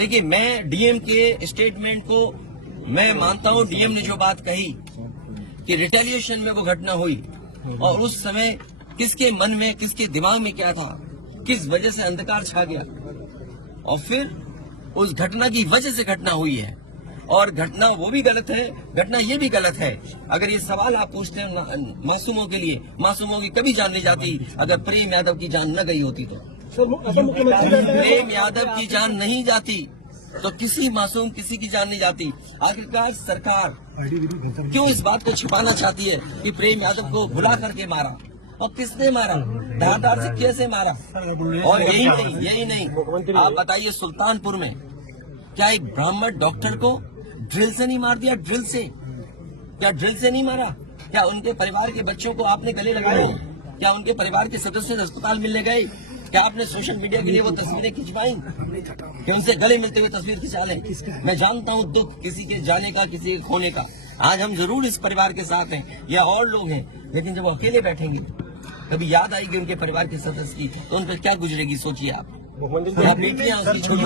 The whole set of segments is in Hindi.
देखिए, मैं डीएम के स्टेटमेंट को मैं मानता हूं। डीएम ने जो बात कही कि रिटेलिएशन में वो घटना हुई और उस समय किसके मन में, किसके दिमाग में क्या था, किस वजह से अंधकार छा गया और फिर उस घटना की वजह से घटना हुई है। और घटना वो भी गलत है, घटना ये भी गलत है। अगर ये सवाल आप पूछते हैं मासूमों के लिए, मासूमों की कभी जान नहीं जाती अगर प्रेम यादव की जान न गई होती तो। प्रेम यादव की जान नहीं जाती तो किसी मासूम किसी की जान नहीं जाती। आखिरकार सरकार क्यों इस बात को छिपाना चाहती है कि प्रेम यादव को भुला करके मारा, और किसने मारा, धारदार से कैसे मारा? और यही नहीं, आप बताइए सुल्तानपुर में क्या एक ब्राह्मण डॉक्टर को ड्रिल से नहीं मार दिया? ड्रिल से, क्या ड्रिल से नहीं मारा? क्या उनके परिवार के बच्चों को आपने गले लगाए? क्या उनके परिवार के सदस्य अस्पताल मिलने गए? क्या आपने सोशल मीडिया के लिए वो तस्वीरें खिंचवाई कि उनसे गले मिलते हुए तस्वीर खिंचा लें? मैं जानता हूं दुख किसी के जाने का, किसी के खोने का। आज हम जरूर इस परिवार के साथ हैं या और लोग हैं, लेकिन जब वो अकेले बैठेंगे कभी याद आएगी उनके परिवार के सदस्य की तो उन पर क्या गुजरेगी, सोचिए आप। क्या बेटियां उसकी छोटी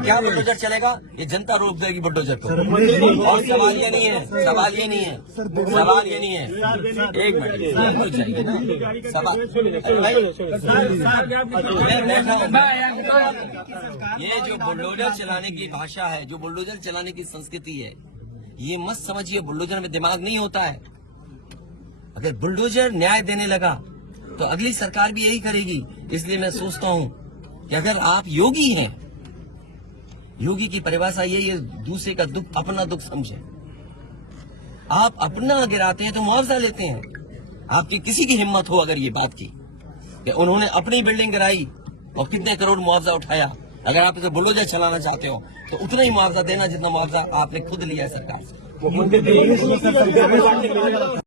क्या बुलडोजर चलेगा? ये जनता रोक देगी बुलडोजर को। और सवाल ये नहीं है, सवाल ये नहीं है, सवाल ये नहीं है। एक मिनट हो जाएगी ना सवाल। मैं बैठा हूँ। ये जो बुलडोजर चलाने की भाषा है, जो बुलडोजर चलाने की संस्कृति है, ये मत समझिए बुलडोजर में दिमाग नहीं होता है। अगर बुलडोजर न्याय देने लगा तो अगली सरकार भी यही करेगी। इसलिए मैं सोचता हूं कि अगर आप योगी हैं, योगी की परिभाषा यही है, दूसरे का दुख अपना दुख समझे। आप अपना गिराते हैं तो मुआवजा लेते हैं। आपकी किसी की हिम्मत हो अगर ये बात की कि उन्होंने अपनी बिल्डिंग गिराई और कितने करोड़ मुआवजा उठाया, अगर आप इसे बुलडोजर चलाना चाहते हो तो उतना ही मुआवजा देना जितना मुआवजा आपने खुद लिया है सरकार से।